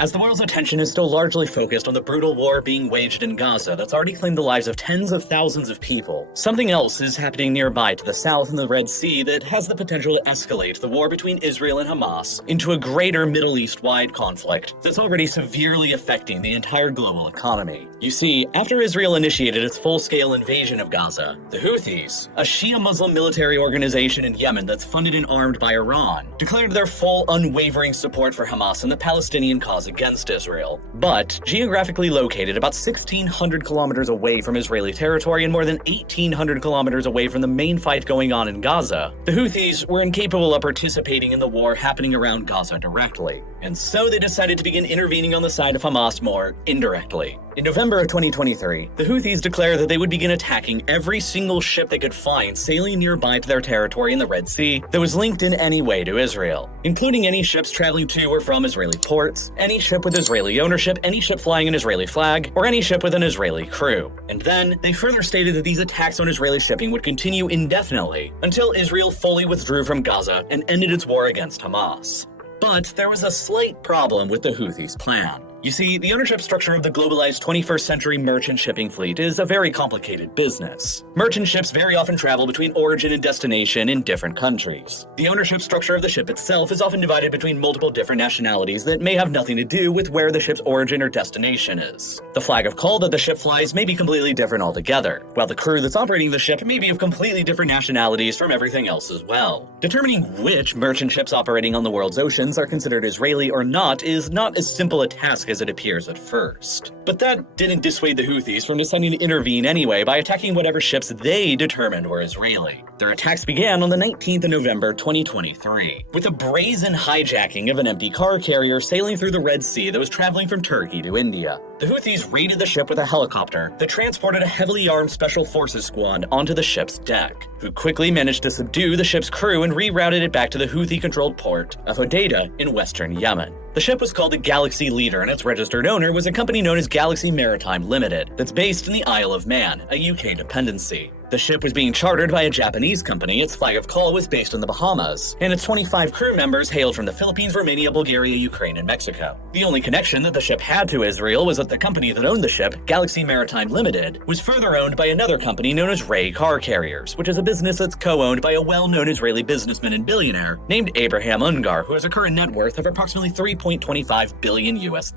As the world's attention is still largely focused on the brutal war being waged in Gaza that's already claimed the lives of tens of thousands of people, something else is happening nearby to the south in the Red Sea that has the potential to escalate the war between Israel and Hamas into a greater Middle East-wide conflict that's already severely affecting the entire global economy. You see, after Israel initiated its full-scale invasion of Gaza, the Houthis, a Shia Muslim military organization in Yemen that's funded and armed by Iran, declared their full, unwavering support for Hamas and the Palestinian cause against Israel. But, geographically located about 1,600 kilometers away from Israeli territory and more than 1,800 kilometers away from the main fight going on in Gaza, the Houthis were incapable of participating in the war happening around Gaza directly. And so they decided to begin intervening on the side of Hamas more indirectly. In November of 2023, the Houthis declared that they would begin attacking every single ship they could find sailing nearby to their territory in the Red Sea that was linked in any way to Israel, including any ships traveling to or from Israeli ports, any ship with Israeli ownership, any ship flying an Israeli flag, or any ship with an Israeli crew. And then, they further stated that these attacks on Israeli shipping would continue indefinitely until Israel fully withdrew from Gaza and ended its war against Hamas. But there was a slight problem with the Houthis' plan. You see, the ownership structure of the globalized 21st century merchant shipping fleet is a very complicated business. Merchant ships very often travel between origin and destination in different countries. The ownership structure of the ship itself is often divided between multiple different nationalities that may have nothing to do with where the ship's origin or destination is. The flag of call that the ship flies may be completely different altogether, while the crew that's operating the ship may be of completely different nationalities from everything else as well. Determining which merchant ships operating on the world's oceans are considered Israeli or not is not as simple a task as it appears at first. But that didn't dissuade the Houthis from deciding to intervene anyway by attacking whatever ships they determined were Israeli. Their attacks began on the 19th of November 2023, with a brazen hijacking of an empty car carrier sailing through the Red Sea that was traveling from Turkey to India. The Houthis raided the ship with a helicopter that transported a heavily armed Special Forces squad onto the ship's deck, who quickly managed to subdue the ship's crew and rerouted it back to the Houthi-controlled port of Hodeidah in western Yemen. The ship was called the Galaxy Leader, and its registered owner was a company known as Galaxy Maritime Limited, that's based in the Isle of Man, a UK dependency. The ship was being chartered by a Japanese company, its flag of call was based in the Bahamas, and its 25 crew members hailed from the Philippines, Romania, Bulgaria, Ukraine, and Mexico. The only connection that the ship had to Israel was that the company that owned the ship, Galaxy Maritime Limited, was further owned by another company known as Ray Car Carriers, which is a business that's co-owned by a well-known Israeli businessman and billionaire named Abraham Ungar, who has a current net worth of approximately $3.25 billion US.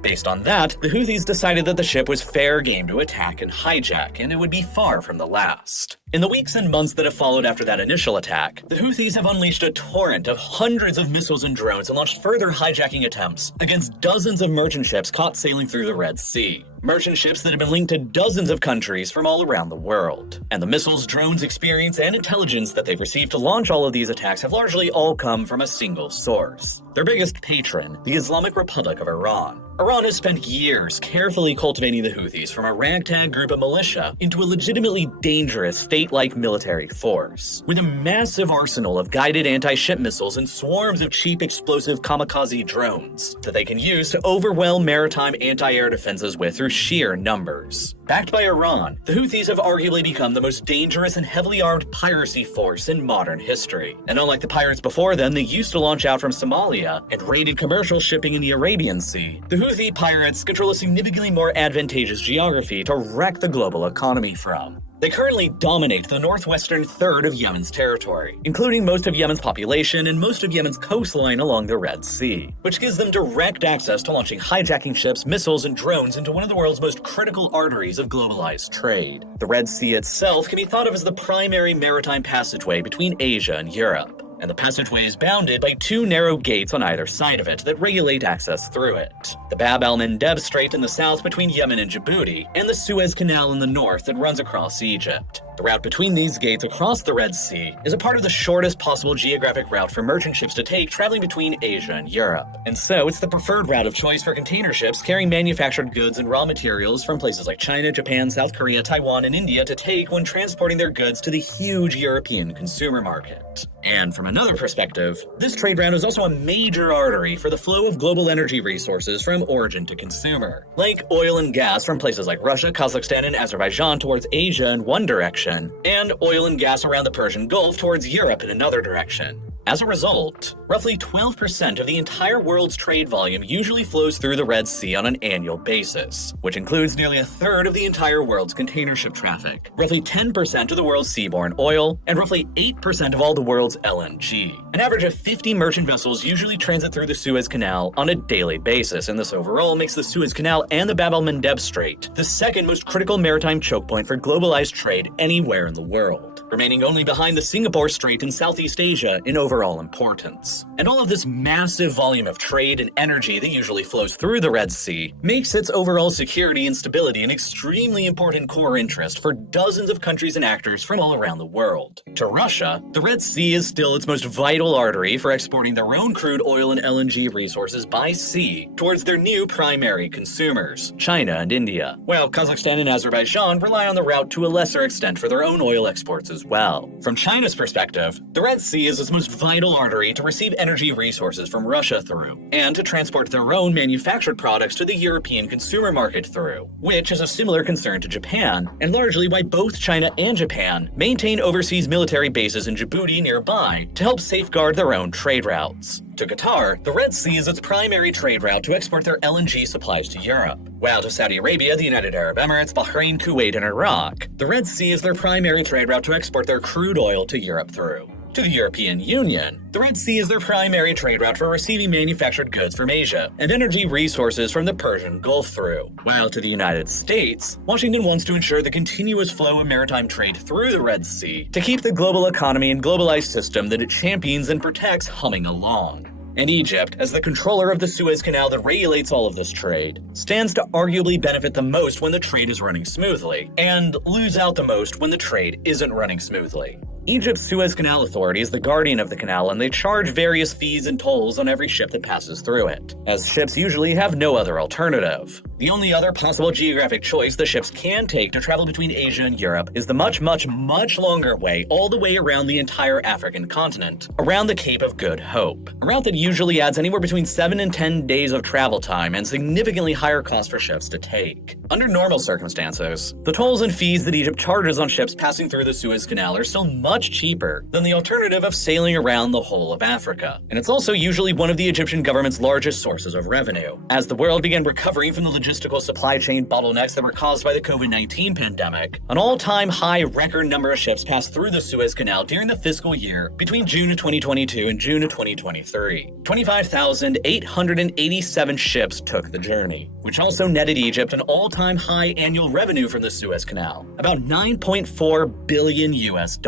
Based on that, the Houthis decided that the ship was fair game to attack and hijack, and it would be far from the last. In the weeks and months that have followed after that initial attack, the Houthis have unleashed a torrent of hundreds of missiles and drones and launched further hijacking attempts against dozens of merchant ships caught sailing through the Red Sea. Merchant ships that have been linked to dozens of countries from all around the world. And the missiles, drones, experience, and intelligence that they've received to launch all of these attacks have largely all come from a single source. Their biggest patron, the Islamic Republic of Iran. Iran has spent years carefully cultivating the Houthis from a ragtag group of militia into a legitimately dangerous state-like military force, with a massive arsenal of guided anti-ship missiles and swarms of cheap explosive kamikaze drones that they can use to overwhelm maritime anti-air defenses with through sheer numbers. Backed by Iran, the Houthis have arguably become the most dangerous and heavily armed piracy force in modern history. And unlike the pirates before them, they used to launch out from Somalia and raided commercial shipping in the Arabian Sea. The Houthi pirates control a significantly more advantageous geography to wreck the global economy from. They currently dominate the northwestern third of Yemen's territory, including most of Yemen's population and most of Yemen's coastline along the Red Sea, which gives them direct access to launching hijacking ships, missiles, and drones into one of the world's most critical arteries of globalized trade. The Red Sea itself can be thought of as the primary maritime passageway between Asia and Europe, and the passageway is bounded by two narrow gates on either side of it that regulate access through it. The Bab al-Mandab Strait in the south between Yemen and Djibouti, and the Suez Canal in the north that runs across Egypt. The route between these gates across the Red Sea is a part of the shortest possible geographic route for merchant ships to take traveling between Asia and Europe. And so it's the preferred route of choice for container ships carrying manufactured goods and raw materials from places like China, Japan, South Korea, Taiwan, and India to take when transporting their goods to the huge European consumer market. And from another perspective, this trade route is also a major artery for the flow of global energy resources from origin to consumer, like oil and gas from places like Russia, Kazakhstan, and Azerbaijan towards Asia in one direction, and oil and gas around the Persian Gulf towards Europe in another direction. As a result, roughly 12% of the entire world's trade volume usually flows through the Red Sea on an annual basis, which includes nearly a third of the entire world's container ship traffic, roughly 10% of the world's seaborne oil, and roughly 8% of all the world's LNG. An average of 50 merchant vessels usually transit through the Suez Canal on a daily basis, and this overall makes the Suez Canal and the Bab el-Mandeb Strait the second most critical maritime choke point for globalized trade anywhere in the world, remaining only behind the Singapore Strait in Southeast Asia in overall importance. And all of this massive volume of trade and energy that usually flows through the Red Sea makes its overall security and stability an extremely important core interest for dozens of countries and actors from all around the world. To Russia, the Red Sea is still its most vital artery for exporting their own crude oil and LNG resources by sea towards their new primary consumers, China and India, while Kazakhstan and Azerbaijan rely on the route to a lesser extent for their own oil exports as well. From China's perspective, the Red Sea is its most vital artery to receive energy resources from Russia through, and to transport their own manufactured products to the European consumer market through, which is a similar concern to Japan, and largely why both China and Japan maintain overseas military bases in Djibouti nearby to help safeguard their own trade routes. To Qatar, the Red Sea is its primary trade route to export their LNG supplies to Europe, while to Saudi Arabia, the United Arab Emirates, Bahrain, Kuwait, and Iraq, the Red Sea is their primary trade route to export their crude oil to Europe through. To the European Union, the Red Sea is their primary trade route for receiving manufactured goods from Asia and energy resources from the Persian Gulf through. While to the United States, Washington wants to ensure the continuous flow of maritime trade through the Red Sea to keep the global economy and globalized system that it champions and protects humming along. And Egypt, as the controller of the Suez Canal that regulates all of this trade, stands to arguably benefit the most when the trade is running smoothly, and lose out the most when the trade isn't running smoothly. Egypt's Suez Canal Authority is the guardian of the canal, and they charge various fees and tolls on every ship that passes through it, as ships usually have no other alternative. The only other possible geographic choice the ships can take to travel between Asia and Europe is the much longer way all the way around the entire African continent, around the Cape of Good Hope, a route that usually adds anywhere between 7 and 10 days of travel time and significantly higher cost for ships to take. Under normal circumstances, the tolls and fees that Egypt charges on ships passing through the Suez Canal are still much cheaper than the alternative of sailing around the whole of Africa. And it's also usually one of the Egyptian government's largest sources of revenue. As the world began recovering from the logistical supply chain bottlenecks that were caused by the COVID-19 pandemic, an all-time high record number of ships passed through the Suez Canal during the fiscal year between June of 2022 and June of 2023. 25,887 ships took the journey, which also netted Egypt an all-time high annual revenue from the Suez Canal, about $9.4 billion US.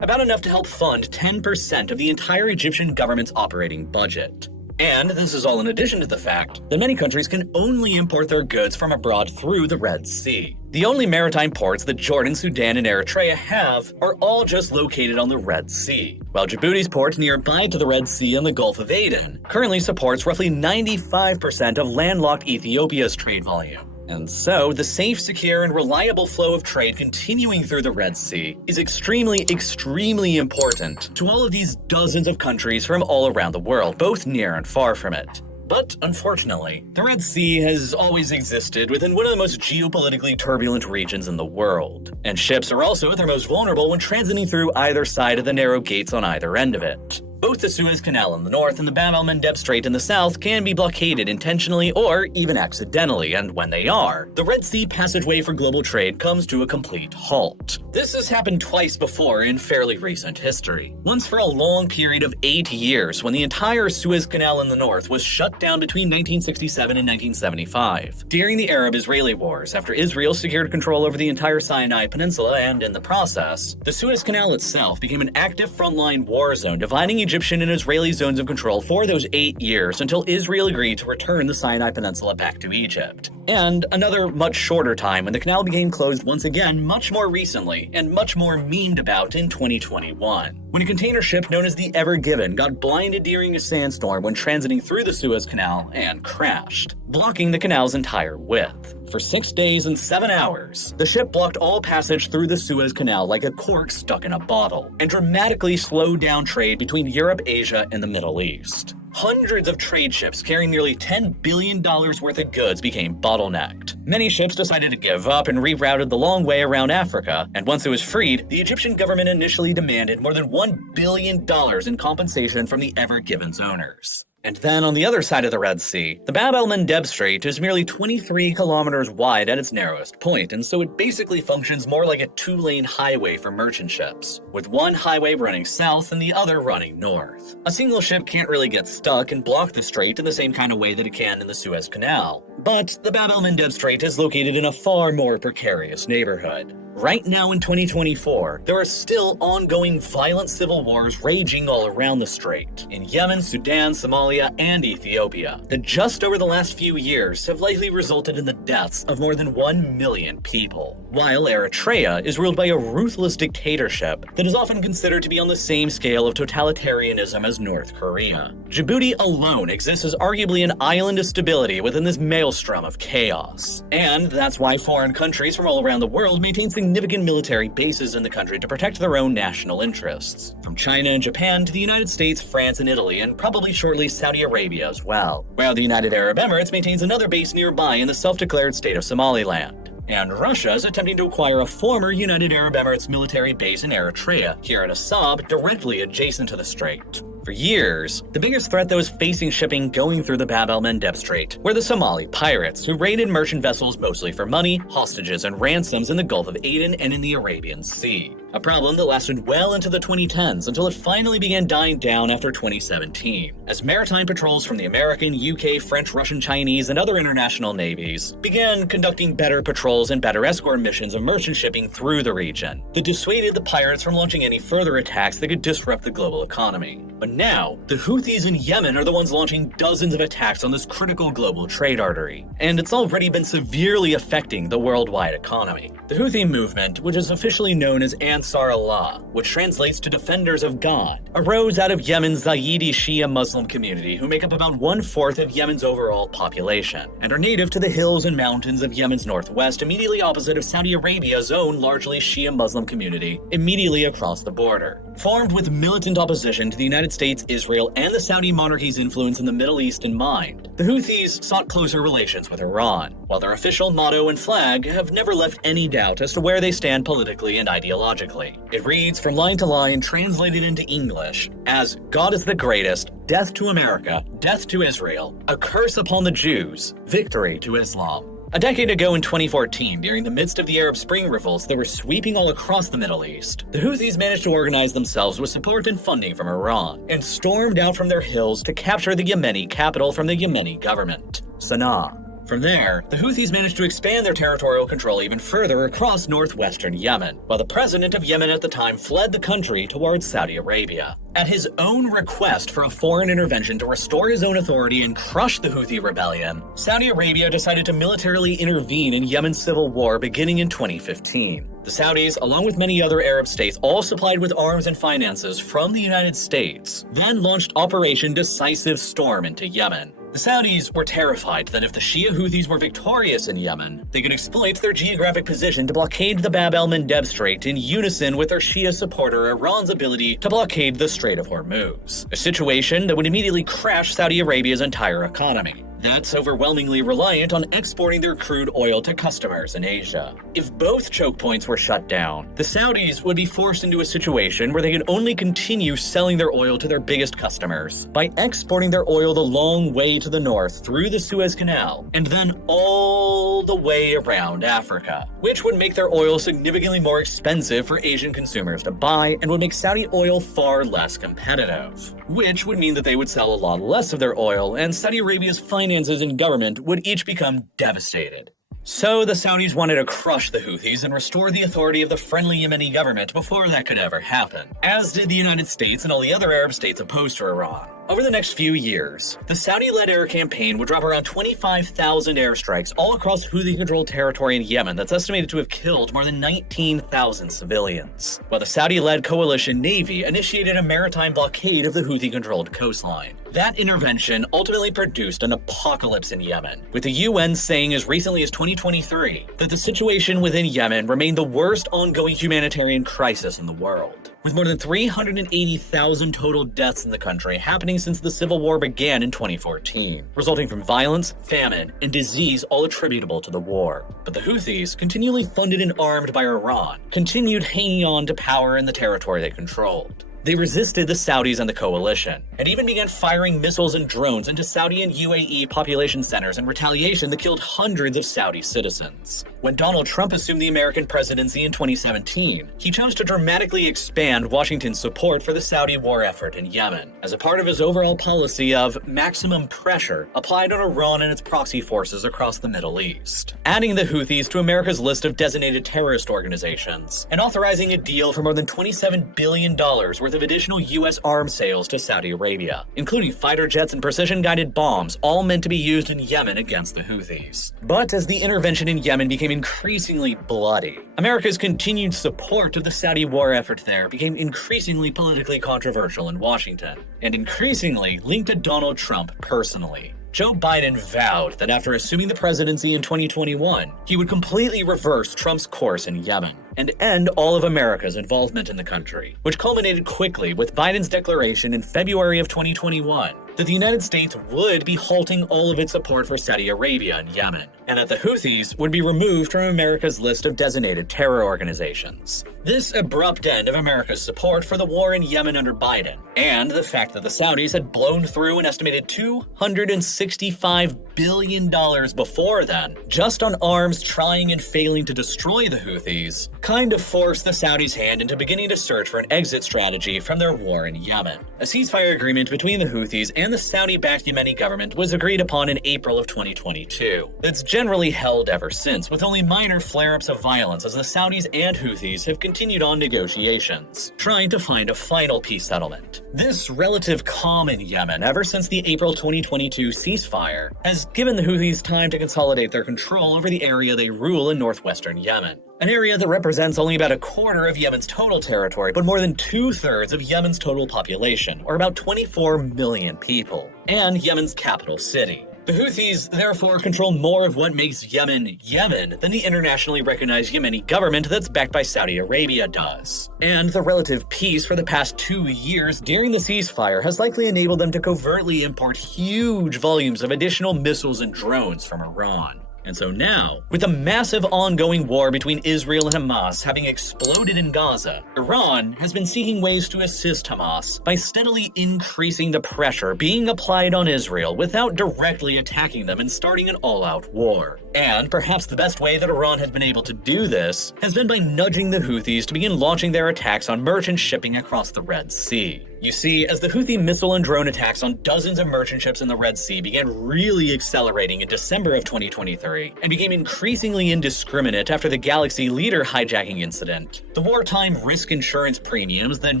About enough to help fund 10% of the entire Egyptian government's operating budget. And this is all in addition to the fact that many countries can only import their goods from abroad through the Red Sea. The only maritime ports that Jordan, Sudan, and Eritrea have are all just located on the Red Sea, while Djibouti's port nearby to the Red Sea in the Gulf of Aden currently supports roughly 95% of landlocked Ethiopia's trade volume. And so, the safe, secure, and reliable flow of trade continuing through the Red Sea is extremely important to all of these dozens of countries from all around the world, both near and far from it. But unfortunately, the Red Sea has always existed within one of the most geopolitically turbulent regions in the world, and ships are also at their most vulnerable when transiting through either side of the narrow gates on either end of it. Both the Suez Canal in the north and the Bab el-Mandeb Strait in the south can be blockaded intentionally or even accidentally, and when they are, the Red Sea passageway for global trade comes to a complete halt. This has happened twice before in fairly recent history. Once for a long period of 8 years when the entire Suez Canal in the north was shut down between 1967 and 1975, during the Arab-Israeli Wars, after Israel secured control over the entire Sinai Peninsula, and in the process, the Suez Canal itself became an active frontline war zone dividing Egyptian and Israeli zones of control for those 8 years until Israel agreed to return the Sinai Peninsula back to Egypt. And another much shorter time when the canal became closed once again much more recently and much more memed about in 2021, when a container ship known as the Ever Given got blinded during a sandstorm when transiting through the Suez Canal and crashed, blocking the canal's entire width. For 6 days and 7 hours, the ship blocked all passage through the Suez Canal like a cork stuck in a bottle, and dramatically slowed down trade between Europe, Asia, and the Middle East. Hundreds of trade ships carrying nearly $10 billion worth of goods became bottlenecked. Many ships decided to give up and rerouted the long way around Africa, and once it was freed, the Egyptian government initially demanded more than $1 billion in compensation from the Ever Given's owners. And then on the other side of the Red Sea, the Bab al-Mandab Strait is merely 23 kilometers wide at its narrowest point, and so it basically functions more like a two-lane highway for merchant ships, with one highway running south and the other running north. A single ship can't really get stuck and block the strait in the same kind of way that it can in the Suez Canal. But the Bab al-Mandab Strait is located in a far more precarious neighborhood. Right now in 2024, there are still ongoing violent civil wars raging all around the strait, in Yemen, Sudan, Somalia, and Ethiopia, that just over the last few years have likely resulted in the deaths of more than 1 million people. While Eritrea is ruled by a ruthless dictatorship that is often considered to be on the same scale of totalitarianism as North Korea. Djibouti alone exists as arguably an island of stability within this maelstrom of chaos. And that's why foreign countries from all around the world maintain significant military bases in the country to protect their own national interests, from China and Japan to the United States, France, and Italy, and probably shortly Saudi Arabia as well, while the United Arab Emirates maintains another base nearby in the self-declared state of Somaliland. And Russia is attempting to acquire a former United Arab Emirates military base in Eritrea, here at Assab, directly adjacent to the strait. For years, the biggest threat that was facing shipping going through the Bab al-Mandab Strait were the Somali pirates, who raided merchant vessels mostly for money, hostages, and ransoms in the Gulf of Aden and in the Arabian Sea. A problem that lasted well into the 2010s until it finally began dying down after 2017, as maritime patrols from the American, UK, French, Russian, Chinese, and other international navies began conducting better patrols and better escort missions of merchant shipping through the region that dissuaded the pirates from launching any further attacks that could disrupt the global economy. But now, the Houthis in Yemen are the ones launching dozens of attacks on this critical global trade artery, and it's already been severely affecting the worldwide economy. The Houthi movement, which is officially known as Ansar Allah, which translates to Defenders of God, arose out of Yemen's Zayidi Shia Muslim community, who make up about 1/4 of Yemen's overall population, and are native to the hills and mountains of Yemen's northwest, immediately opposite of Saudi Arabia's own largely Shia Muslim community, immediately across the border. Formed with militant opposition to the United States, Israel, and the Saudi monarchy's influence in the Middle East in mind, the Houthis sought closer relations with Iran, while their official motto and flag have never left any doubt as to where they stand politically and ideologically. It reads from line to line, translated into English, as "God is the greatest, death to America, death to Israel, a curse upon the Jews, victory to Islam." A decade ago in 2014, during the midst of the Arab Spring revolts that were sweeping all across the Middle East, the Houthis managed to organize themselves with support and funding from Iran, and stormed out from their hills to capture the Yemeni capital from the Yemeni government, Sana'a. From there, the Houthis managed to expand their territorial control even further across northwestern Yemen, while the president of Yemen at the time fled the country towards Saudi Arabia. At his own request for a foreign intervention to restore his own authority and crush the Houthi rebellion, Saudi Arabia decided to militarily intervene in Yemen's civil war beginning in 2015. The Saudis, along with many other Arab states, all supplied with arms and finances from the United States, then launched Operation Decisive Storm into Yemen. The Saudis were terrified that if the Shia Houthis were victorious in Yemen, they could exploit their geographic position to blockade the Bab al-Mandab Strait in unison with their Shia supporter Iran's ability to blockade the Strait of Hormuz, a situation that would immediately crash Saudi Arabia's entire economy. That's overwhelmingly reliant on exporting their crude oil to customers in Asia. If both choke points were shut down, the Saudis would be forced into a situation where they could only continue selling their oil to their biggest customers by exporting their oil the long way to the north through the Suez Canal and then all the way around Africa, which would make their oil significantly more expensive for Asian consumers to buy and would make Saudi oil far less competitive, which would mean that they would sell a lot less of their oil, and Saudi Arabia's finances and government would each become devastated. So the Saudis wanted to crush the Houthis and restore the authority of the friendly Yemeni government before that could ever happen, as did the United States and all the other Arab states opposed to Iran. Over the next few years, the Saudi-led air campaign would drop around 25,000 airstrikes all across Houthi-controlled territory in Yemen that's estimated to have killed more than 19,000 civilians, while the Saudi-led coalition navy initiated a maritime blockade of the Houthi-controlled coastline. That intervention ultimately produced an apocalypse in Yemen, with the UN saying as recently as 2023 that the situation within Yemen remained the worst ongoing humanitarian crisis in the world. with more than 380,000 total deaths in the country happening since the civil war began in 2014, resulting from violence, famine, and disease all attributable to the war. But the Houthis, continually funded and armed by Iran, continued hanging on to power in the territory they controlled. They resisted the Saudis and the coalition, and even began firing missiles and drones into Saudi and UAE population centers in retaliation that killed hundreds of Saudi citizens. When Donald Trump assumed the American presidency in 2017, he chose to dramatically expand Washington's support for the Saudi war effort in Yemen, as a part of his overall policy of maximum pressure applied on Iran and its proxy forces across the Middle East, adding the Houthis to America's list of designated terrorist organizations, and authorizing a deal for more than $27 billion worth of additional U.S. arms sales to Saudi Arabia, including fighter jets and precision-guided bombs, all meant to be used in Yemen against the Houthis. But as the intervention in Yemen became increasingly bloody, America's continued support of the Saudi war effort there became increasingly politically controversial in Washington, and increasingly linked to Donald Trump personally. Joe Biden vowed that after assuming the presidency in 2021, he would completely reverse Trump's course in Yemen and end all of America's involvement in the country, which culminated quickly with Biden's declaration in February of 2021 that the United States would be halting all of its support for Saudi Arabia and Yemen, and that the Houthis would be removed from America's list of designated terror organizations. This abrupt end of America's support for the war in Yemen under Biden, and the fact that the Saudis had blown through an estimated $265 billion before then, just on arms trying and failing to destroy the Houthis, kind of forced the Saudis' hand into beginning to search for an exit strategy from their war in Yemen. A ceasefire agreement between the Houthis and the Saudi-backed Yemeni government was agreed upon in April of 2022. That's generally held ever since, with only minor flare-ups of violence as the Saudis and Houthis have continued on negotiations, trying to find a final peace settlement. This relative calm in Yemen ever since the April 2022 ceasefire has given the Houthis time to consolidate their control over the area they rule in northwestern Yemen, an area that represents only about a quarter of Yemen's total territory, but more than 2/3 of Yemen's total population, or about 24 million people, and Yemen's capital city. The Houthis therefore control more of what makes Yemen Yemen than the internationally recognized Yemeni government that's backed by Saudi Arabia does. And the relative peace for the past 2 years during the ceasefire has likely enabled them to covertly import huge volumes of additional missiles and drones from Iran. And so now, with the massive ongoing war between Israel and Hamas having exploded in Gaza, Iran has been seeking ways to assist Hamas by steadily increasing the pressure being applied on Israel without directly attacking them and starting an all-out war. And perhaps the best way that Iran has been able to do this has been by nudging the Houthis to begin launching their attacks on merchant shipping across the Red Sea. You see, as the Houthi missile and drone attacks on dozens of merchant ships in the Red Sea began really accelerating in December of 2023 and became increasingly indiscriminate after the Galaxy Leader hijacking incident, the wartime risk insurance premiums that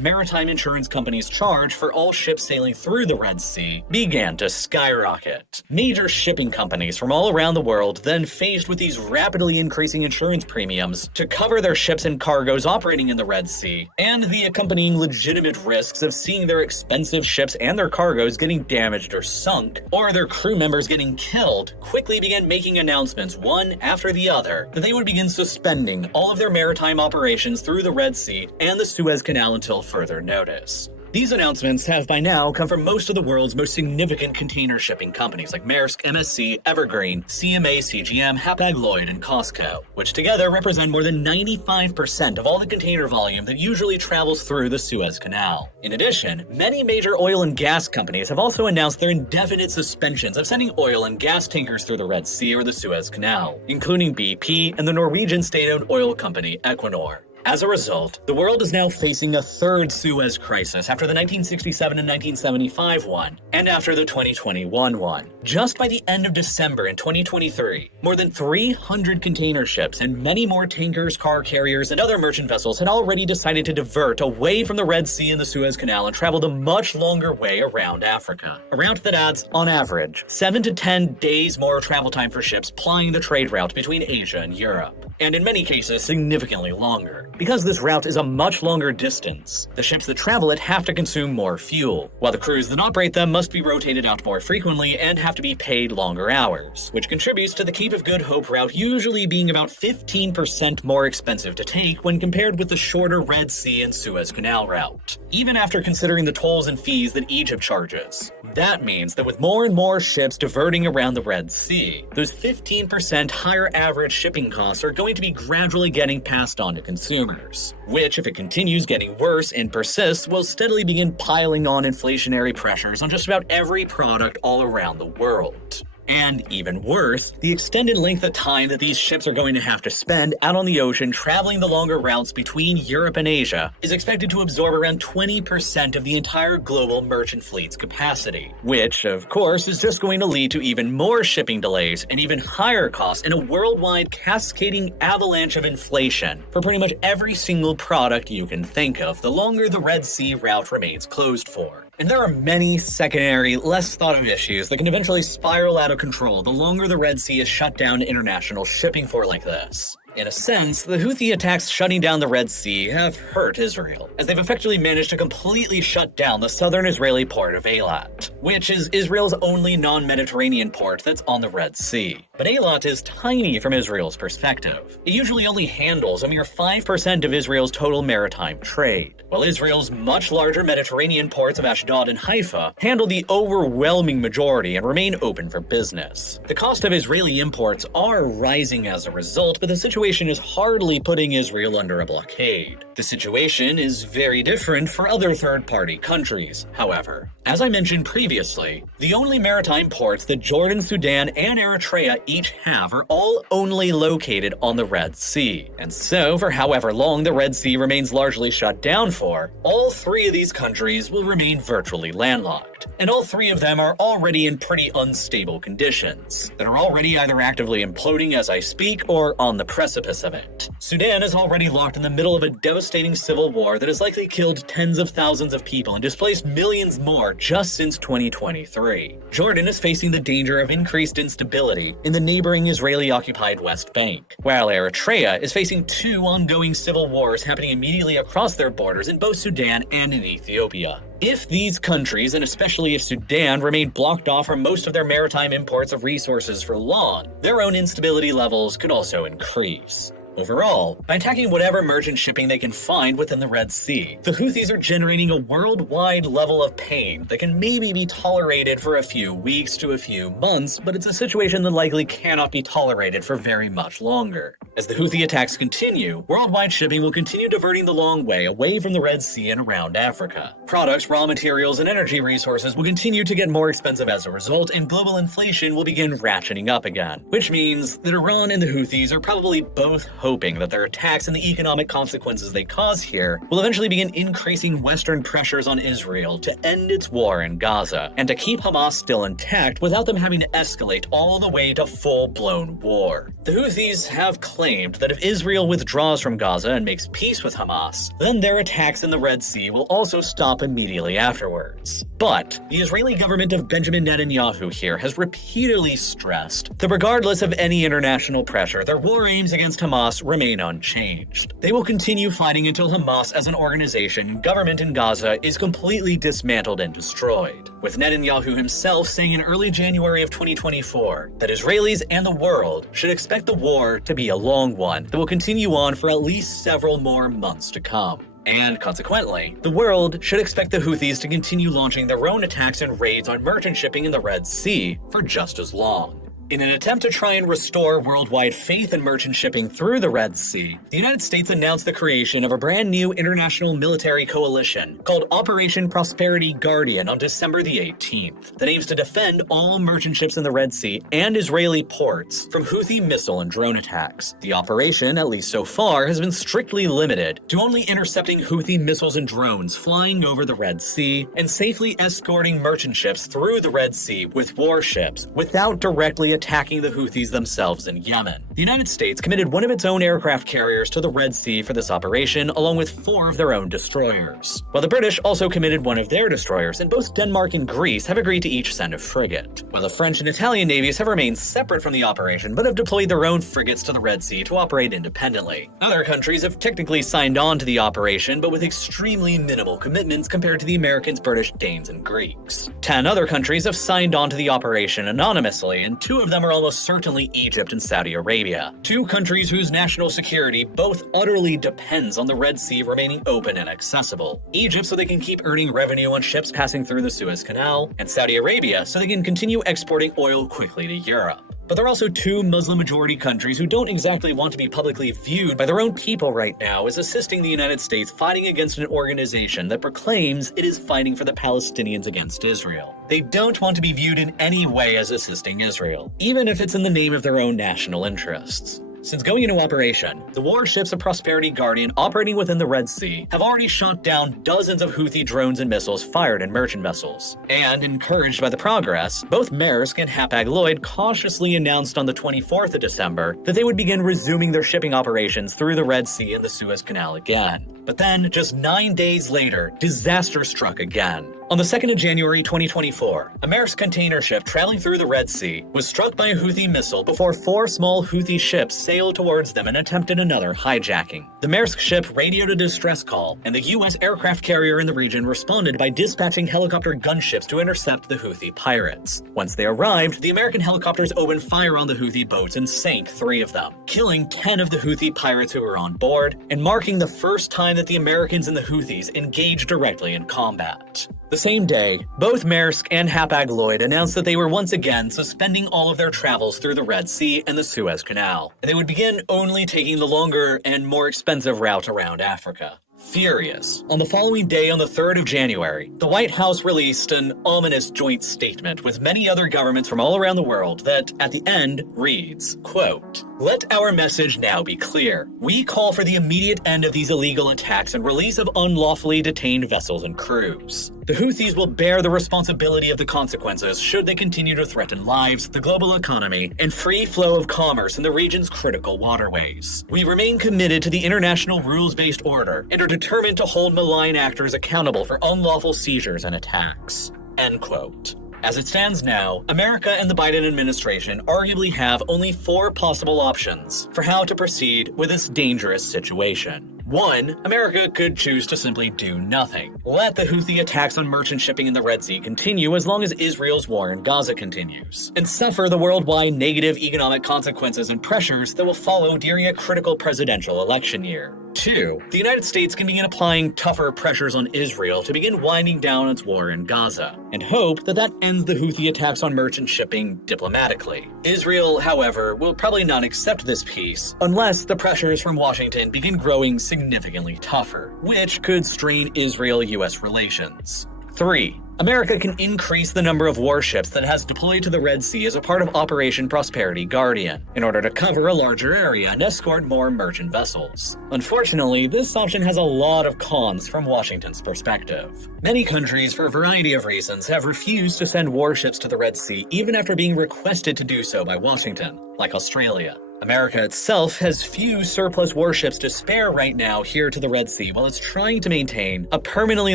maritime insurance companies charge for all ships sailing through the Red Sea began to skyrocket. Major shipping companies from all around the world then faced with these rapidly increasing insurance premiums to cover their ships and cargoes operating in the Red Sea, and the accompanying legitimate risks of seeing their expensive ships and their cargoes getting damaged or sunk, or their crew members getting killed, quickly began making announcements one after the other that they would begin suspending all of their maritime operations through the Red Sea and the Suez Canal until further notice. These announcements have by now come from most of the world's most significant container shipping companies like Maersk, MSC, Evergreen, CMA, CGM, hapang-lloyd, and Costco, which together represent more than 95% of all the container volume that usually travels through the Suez Canal. In addition, many major oil and gas companies have also announced their indefinite suspensions of sending oil and gas tankers through the Red Sea or the Suez Canal, including BP and the Norwegian state-owned oil company Equinor. As a result, the world is now facing a third Suez crisis after the 1967 and 1975 one, and after the 2021 one. Just by the end of December in 2023, more than 300 container ships and many more tankers, car carriers, and other merchant vessels had already decided to divert away from the Red Sea and the Suez Canal and travel the much longer way around Africa. A route that adds, on average, 7 to 10 days more travel time for ships plying the trade route between Asia and Europe, and in many cases, significantly longer. Because this route is a much longer distance, the ships that travel it have to consume more fuel, while the crews that operate them must be rotated out more frequently and have to be paid longer hours, which contributes to the Cape of Good Hope route usually being about 15% more expensive to take when compared with the shorter Red Sea and Suez Canal route, even after considering the tolls and fees that Egypt charges. That means that with more and more ships diverting around the Red Sea, those 15% higher average shipping costs are going to be gradually getting passed on to consumers, which, if it continues getting worse and persists, will steadily begin piling on inflationary pressures on just about every product all around the world. And even worse, the extended length of time that these ships are going to have to spend out on the ocean traveling the longer routes between Europe and Asia is expected to absorb around 20% of the entire global merchant fleet's capacity, which, of course, is just going to lead to even more shipping delays and even higher costs and a worldwide cascading avalanche of inflation for pretty much every single product you can think of the longer the Red Sea route remains closed for. And there are many secondary, less thought of issues that can eventually spiral out of control the longer the Red Sea is shut down to international shipping for like this. In a sense, the Houthi attacks shutting down the Red Sea have hurt Israel, as they've effectively managed to completely shut down the southern Israeli port of Eilat, which is Israel's only non-Mediterranean port that's on the Red Sea. But Eilat is tiny from Israel's perspective. It usually only handles a mere 5% of Israel's total maritime trade, while Israel's much larger Mediterranean ports of Ashdod and Haifa handle the overwhelming majority and remain open for business. The cost of Israeli imports are rising as a result, but the situation is hardly putting Israel under a blockade. The situation is very different for other third-party countries, however. As I mentioned previously, the only maritime ports that Jordan, Sudan, and Eritrea each have are all only located on the Red Sea. And so, for however long the Red Sea remains largely shut down for, all three of these countries will remain virtually landlocked. And all three of them are already in pretty unstable conditions, that are already either actively imploding as I speak or on the precipice of it. Sudan is already locked in the middle of a devastating civil war that has likely killed tens of thousands of people and displaced millions more just since 2023. Jordan is facing the danger of increased instability in the neighboring Israeli-occupied West Bank, while Eritrea is facing two ongoing civil wars happening immediately across their borders in both Sudan and in Ethiopia. If these countries, and especially if Sudan, remain blocked off from most of their maritime imports of resources for long, their own instability levels could also increase. Overall, by attacking whatever merchant shipping they can find within the Red Sea, the Houthis are generating a worldwide level of pain that can maybe be tolerated for a few weeks to a few months, but it's a situation that likely cannot be tolerated for very much longer. As the Houthi attacks continue, worldwide shipping will continue diverting the long way away from the Red Sea and around Africa. Products, raw materials, and energy resources will continue to get more expensive as a result, and global inflation will begin ratcheting up again, which means that Iran and the Houthis are probably both hoping that their attacks and the economic consequences they cause here will eventually begin increasing Western pressures on Israel to end its war in Gaza, and to keep Hamas still intact without them having to escalate all the way to full-blown war. The Houthis have claimed that if Israel withdraws from Gaza and makes peace with Hamas, then their attacks in the Red Sea will also stop immediately afterwards. But the Israeli government of Benjamin Netanyahu here has repeatedly stressed that regardless of any international pressure, their war aims against Hamas remain unchanged. They will continue fighting until Hamas as an organization and government in Gaza is completely dismantled and destroyed, with Netanyahu himself saying in early January of 2024 that Israelis and the world should expect the war to be a long one that will continue on for at least several more months to come. And consequently, the world should expect the Houthis to continue launching their own attacks and raids on merchant shipping in the Red Sea for just as long. In an attempt to try and restore worldwide faith in merchant shipping through the Red Sea, the United States announced the creation of a brand new international military coalition called Operation Prosperity Guardian on December the 18th that aims to defend all merchant ships in the Red Sea and Israeli ports from Houthi missile and drone attacks. The operation, at least so far, has been strictly limited to only intercepting Houthi missiles and drones flying over the Red Sea and safely escorting merchant ships through the Red Sea with warships without directly attacking the Houthis themselves in Yemen. The United States committed one of its own aircraft carriers to the Red Sea for this operation, along with 4 of their own destroyers, while the British also committed one of their destroyers, and both Denmark and Greece have agreed to each send a frigate, while the French and Italian navies have remained separate from the operation but have deployed their own frigates to the Red Sea to operate independently. Other countries have technically signed on to the operation, but with extremely minimal commitments compared to the Americans, British, Danes, and Greeks. 10 other countries have signed on to the operation anonymously, and 2 of them are almost certainly Egypt and Saudi Arabia, 2 countries whose national security both utterly depends on the Red Sea remaining open and accessible. Egypt so they can keep earning revenue on ships passing through the Suez Canal, and Saudi Arabia so they can continue exporting oil quickly to Europe. But there are also 2 Muslim-majority countries who don't exactly want to be publicly viewed by their own people right now as assisting the United States fighting against an organization that proclaims it is fighting for the Palestinians against Israel. They don't want to be viewed in any way as assisting Israel, even if it's in the name of their own national interests. Since going into operation, the warships of Prosperity Guardian operating within the Red Sea have already shot down dozens of Houthi drones and missiles fired in merchant vessels. And, encouraged by the progress, both Maersk and hapang-lloyd cautiously announced on the 24th of December that they would begin resuming their shipping operations through the Red Sea and the Suez Canal again. But then, just 9 days later, disaster struck again. On the 2nd of January 2024, a Maersk container ship traveling through the Red Sea was struck by a Houthi missile before 4 small Houthi ships sailed towards them and attempted another hijacking. The Maersk ship radioed a distress call, and the U.S. aircraft carrier in the region responded by dispatching helicopter gunships to intercept the Houthi pirates. Once they arrived, the American helicopters opened fire on the Houthi boats and sank 3 of them, killing 10 of the Houthi pirates who were on board, and marking the first time that the Americans and the Houthis engaged directly in combat. The same day, both Maersk and hapang-lloyd announced that they were once again suspending all of their travels through the Red Sea and the Suez Canal, and they would begin only taking the longer and more expensive route around Africa. Furious, on the following day, on the 3rd of January, the White House released an ominous joint statement with many other governments from all around the world that, at the end, reads, quote, "Let our message now be clear. We call for the immediate end of these illegal attacks and release of unlawfully detained vessels and crews. The Houthis will bear the responsibility of the consequences should they continue to threaten lives, the global economy, and free flow of commerce in the region's critical waterways. We remain committed to the international rules-based order and are determined to hold malign actors accountable for unlawful seizures and attacks." End quote. As it stands now, America and the Biden administration arguably have only 4 possible options for how to proceed with this dangerous situation. 1. America could choose to simply do nothing. Let the Houthi attacks on merchant shipping in the Red Sea continue as long as Israel's war in Gaza continues, and suffer the worldwide negative economic consequences and pressures that will follow during a critical presidential election year. 2. The United States can begin applying tougher pressures on Israel to begin winding down its war in Gaza, and hope that that ends the Houthi attacks on merchant shipping diplomatically. Israel, however, will probably not accept this peace unless the pressures from Washington begin growing significantly tougher, which could strain Israel-US relations. 3. America can increase the number of warships that it has deployed to the Red Sea as a part of Operation Prosperity Guardian, in order to cover a larger area and escort more merchant vessels. Unfortunately, this option has a lot of cons from Washington's perspective. Many countries, for a variety of reasons, have refused to send warships to the Red Sea even after being requested to do so by Washington, like Australia. America itself has few surplus warships to spare right now here to the Red Sea while it's trying to maintain a permanently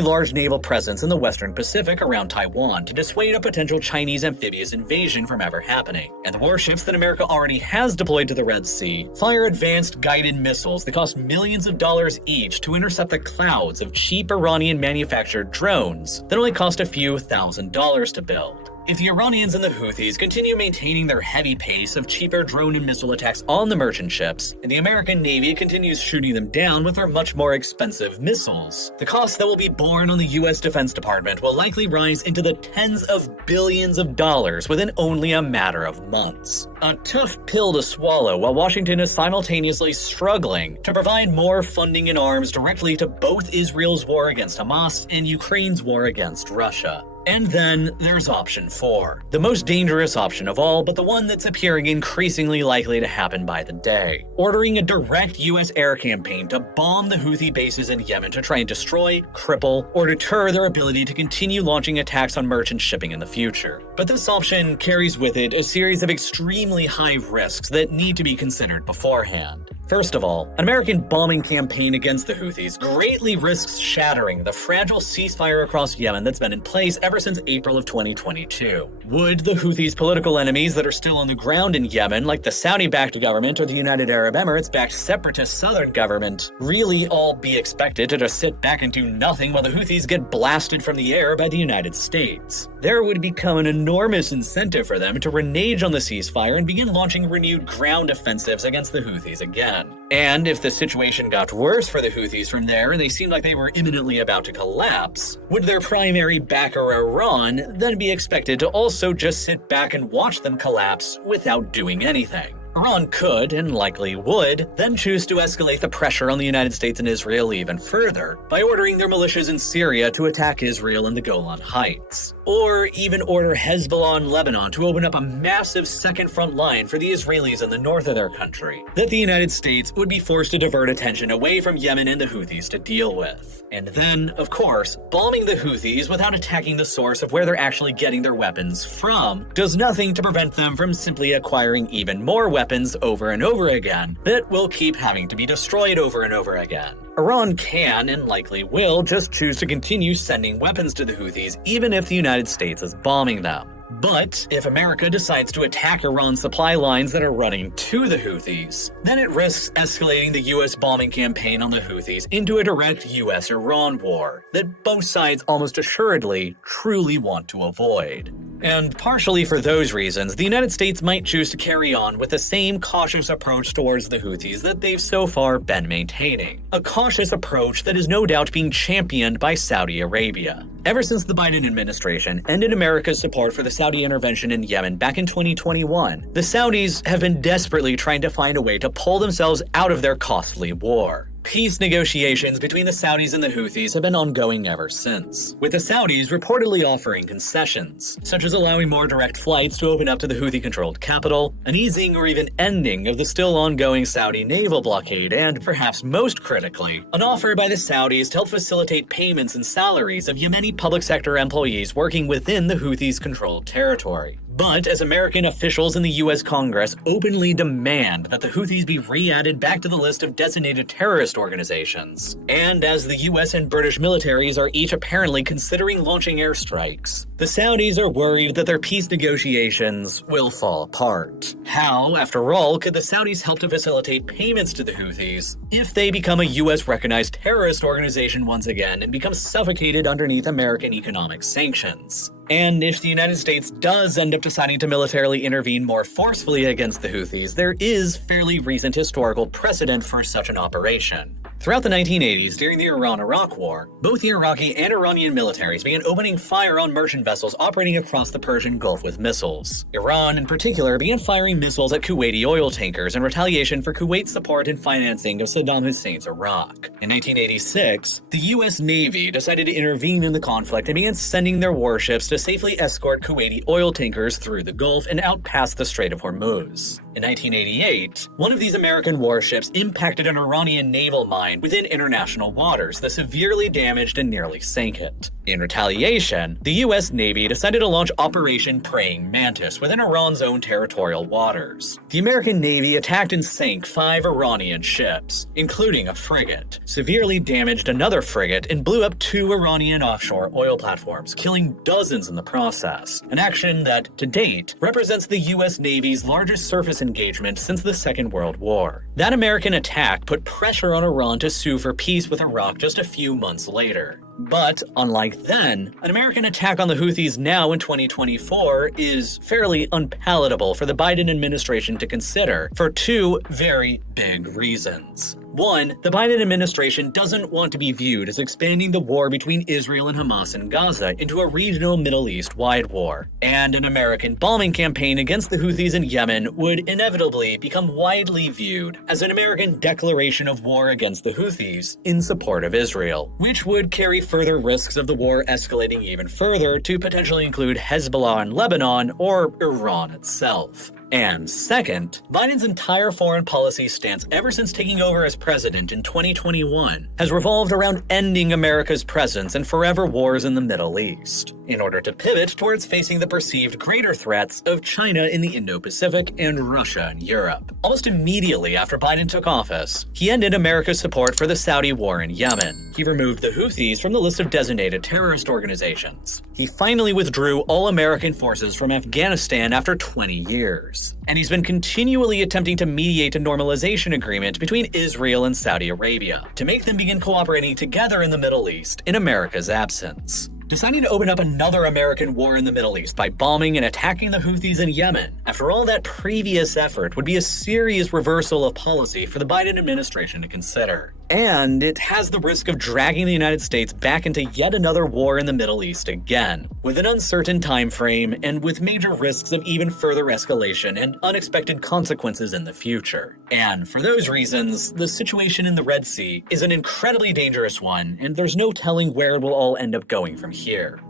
large naval presence in the Western Pacific around Taiwan to dissuade a potential Chinese amphibious invasion from ever happening. And the warships that America already has deployed to the Red Sea fire advanced guided missiles that cost millions of dollars each to intercept the clouds of cheap Iranian-manufactured drones that only cost a few $1,000s to build. If the Iranians and the Houthis continue maintaining their heavy pace of cheaper drone and missile attacks on the merchant ships, and the American Navy continues shooting them down with their much more expensive missiles, the cost that will be borne on the U.S. Defense Department will likely rise into the tens of billions of dollars within only a matter of months. A tough pill to swallow while Washington is simultaneously struggling to provide more funding and arms directly to both Israel's war against Hamas and Ukraine's war against Russia. And then there's option 4, the most dangerous option of all, but the one that's appearing increasingly likely to happen by the day. Ordering a direct US air campaign to bomb the Houthi bases in Yemen to try and destroy, cripple, or deter their ability to continue launching attacks on merchant shipping in the future. But this option carries with it a series of extremely high risks that need to be considered beforehand. First of all, an American bombing campaign against the Houthis greatly risks shattering the fragile ceasefire across Yemen that's been in place ever since April of 2022. Would the Houthis' political enemies that are still on the ground in Yemen, like the Saudi-backed government or the United Arab Emirates-backed separatist southern government, really all be expected to just sit back and do nothing while the Houthis get blasted from the air by the United States? There would become an enormous incentive for them to renege on the ceasefire and begin launching renewed ground offensives against the Houthis again. And if the situation got worse for the Houthis from there and they seemed like they were imminently about to collapse, would their primary backer Iran then be expected to also just sit back and watch them collapse without doing anything? Iran could, and likely would, then choose to escalate the pressure on the United States and Israel even further by ordering their militias in Syria to attack Israel in the Golan Heights. Or even order Hezbollah in Lebanon to open up a massive second front line for the Israelis in the north of their country that the United States would be forced to divert attention away from Yemen and the Houthis to deal with. And then, of course, bombing the Houthis without attacking the source of where they're actually getting their weapons from does nothing to prevent them from simply acquiring even more weapons over and over again that will keep having to be destroyed over and over again. Iran can, and likely will, just choose to continue sending weapons to the Houthis even if the United States is bombing them. But if America decides to attack Iran's supply lines that are running to the Houthis, then it risks escalating the US bombing campaign on the Houthis into a direct US-Iran war that both sides almost assuredly truly want to avoid. And partially for those reasons, the United States might choose to carry on with the same cautious approach towards the Houthis that they've so far been maintaining. A cautious approach that is no doubt being championed by Saudi Arabia. Ever since the Biden administration ended America's support for the Saudi intervention in Yemen back in 2021, the Saudis have been desperately trying to find a way to pull themselves out of their costly war. Peace negotiations between the Saudis and the Houthis have been ongoing ever since, with the Saudis reportedly offering concessions, such as allowing more direct flights to open up to the Houthi-controlled capital, an easing or even ending of the still ongoing Saudi naval blockade, and, perhaps most critically, an offer by the Saudis to help facilitate payments and salaries of Yemeni public sector employees working within the Houthis-controlled territory. But as American officials in the US Congress openly demand that the Houthis be re-added back to the list of designated terrorist organizations, and as the US and British militaries are each apparently considering launching airstrikes, the Saudis are worried that their peace negotiations will fall apart. How, after all, could the Saudis help to facilitate payments to the Houthis if they become a US-recognized terrorist organization once again and become suffocated underneath American economic sanctions? And if the United States does end up deciding to militarily intervene more forcefully against the Houthis, there is fairly recent historical precedent for such an operation. Throughout the 1980s, during the Iran-Iraq War, both the Iraqi and Iranian militaries began opening fire on merchant vessels operating across the Persian Gulf with missiles. Iran, in particular, began firing missiles at Kuwaiti oil tankers in retaliation for Kuwait's support and financing of Saddam Hussein's Iraq. In 1986, the US Navy decided to intervene in the conflict and began sending their warships to safely escort Kuwaiti oil tankers through the Gulf and out past the Strait of Hormuz. In 1988, one of these American warships impacted an Iranian naval mine within international waters that severely damaged and nearly sank it. In retaliation, the US Navy decided to launch Operation Praying Mantis within Iran's own territorial waters. The American Navy attacked and sank 5 Iranian ships, including a frigate, severely damaged another frigate, and blew up 2 Iranian offshore oil platforms, killing dozens in the process, an action that, to date, represents the US Navy's largest surface engagement since the Second World War. That American attack put pressure on Iran to sue for peace with Iraq just a few months later. But, unlike then, an American attack on the Houthis now in 2024 is fairly unpalatable for the Biden administration to consider for 2 very big reasons. One, the Biden administration doesn't want to be viewed as expanding the war between Israel and Hamas in Gaza into a regional Middle East-wide war, and an American bombing campaign against the Houthis in Yemen would inevitably become widely viewed as an American declaration of war against the Houthis in support of Israel, which would carry further risks of the war escalating even further to potentially include Hezbollah in Lebanon or Iran itself. And second, Biden's entire foreign policy stance ever since taking over as president in 2021 has revolved around ending America's presence and forever wars in the Middle East, in order to pivot towards facing the perceived greater threats of China in the Indo-Pacific and Russia in Europe. Almost immediately after Biden took office, he ended America's support for the Saudi war in Yemen. He removed the Houthis from the list of designated terrorist organizations. He finally withdrew all American forces from Afghanistan after 20 years. And he's been continually attempting to mediate a normalization agreement between Israel and Saudi Arabia to make them begin cooperating together in the Middle East in America's absence. Deciding to open up another American war in the Middle East by bombing and attacking the Houthis in Yemen, after all that previous effort, would be a serious reversal of policy for the Biden administration to consider. And it has the risk of dragging the United States back into yet another war in the Middle East again, with an uncertain time frame and with major risks of even further escalation and unexpected consequences in the future. And for those reasons, the situation in the Red Sea is an incredibly dangerous one, and there's no telling where it will all end up going from here.